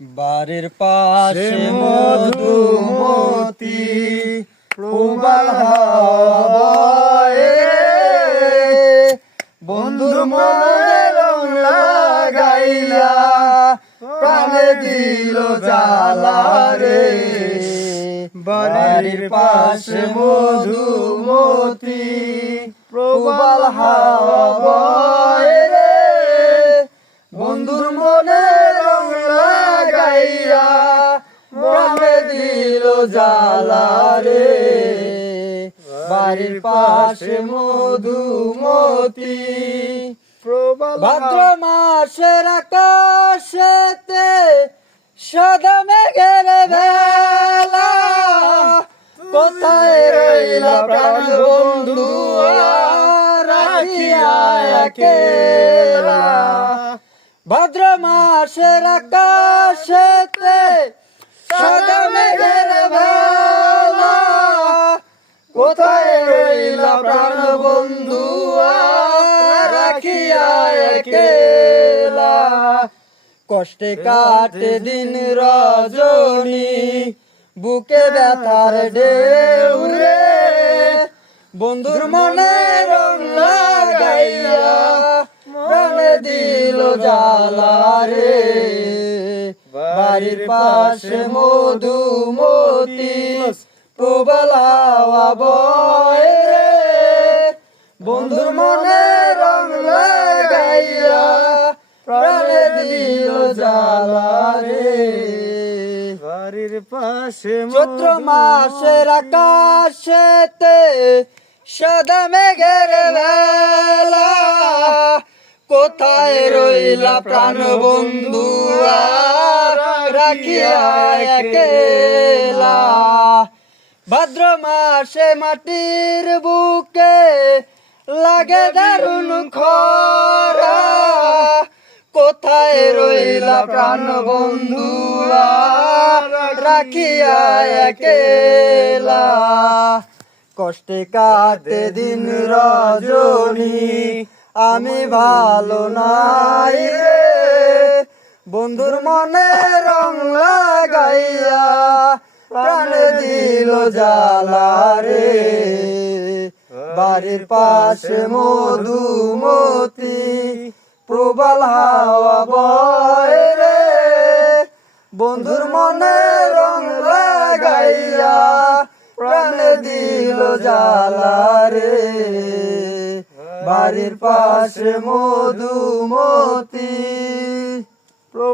বাড়ির পাশে মধুমতি প্রবাল হাওয়ায় বন্ধুর মনে রং লাগাইয়া প্রাণে দিল জ্বালা রে। বাড়ির পাশে মধুমতি প্রবাল হাওয়ায় রে বন্ধুর মনে রং লাগাইয়া প্রাণে দিল জ্বালা রে। বাড়ির পাশে মধুমতি ভাদ্র মাসের আকাশেতে সাদা মেঘের বেলা কোথায় রইলা প্রাণ বন্ধু রাখিয়া একেলা। ভাদ্র মাসের আকাশেতে সাদা মেঘের বেলা কোথায় রইলা প্রাণ বন্ধু রাখিয়া একেলা। কষ্টে কাটে দিন রজনী বুকে ব্যথার ঢেউ রে বন্ধুর মনে রং লাগাইয়া প্রাণে দিল জ্বালা রে। বাড়ির পাশে মধুমতি প্রবাল হাওয়া বয় রে বন্ধুর মনে রং লাগাইয়া প্রাণে দিল জ্বালা রে। বাড়ির পাশে চৈত্র মাসের আকাশেতে সাদা মেঘের বেলা কোথায় রইলা প্রাণ বন্ধু রাখিয়া একেলা। ভাদ্র মাসে মাটির বুকে লাগে দারুণ খরা কোথায় রইলা প্রাণ বন্ধু রাখিয়া একেলা। কষ্টে কাটে দিন রজনী আমি ভালো নাই রে বন্ধুর মনে রং লাগাইয়া প্রাণে দিল জ্বালা রে। বাড়ির পাশে মধুমতি প্রবাল হাওয়া বয় রে বন্ধুর মনে রং লাগাইয়া প্রাণে দিল জ্বালা রে। বাড়ির পাশে মধুমতি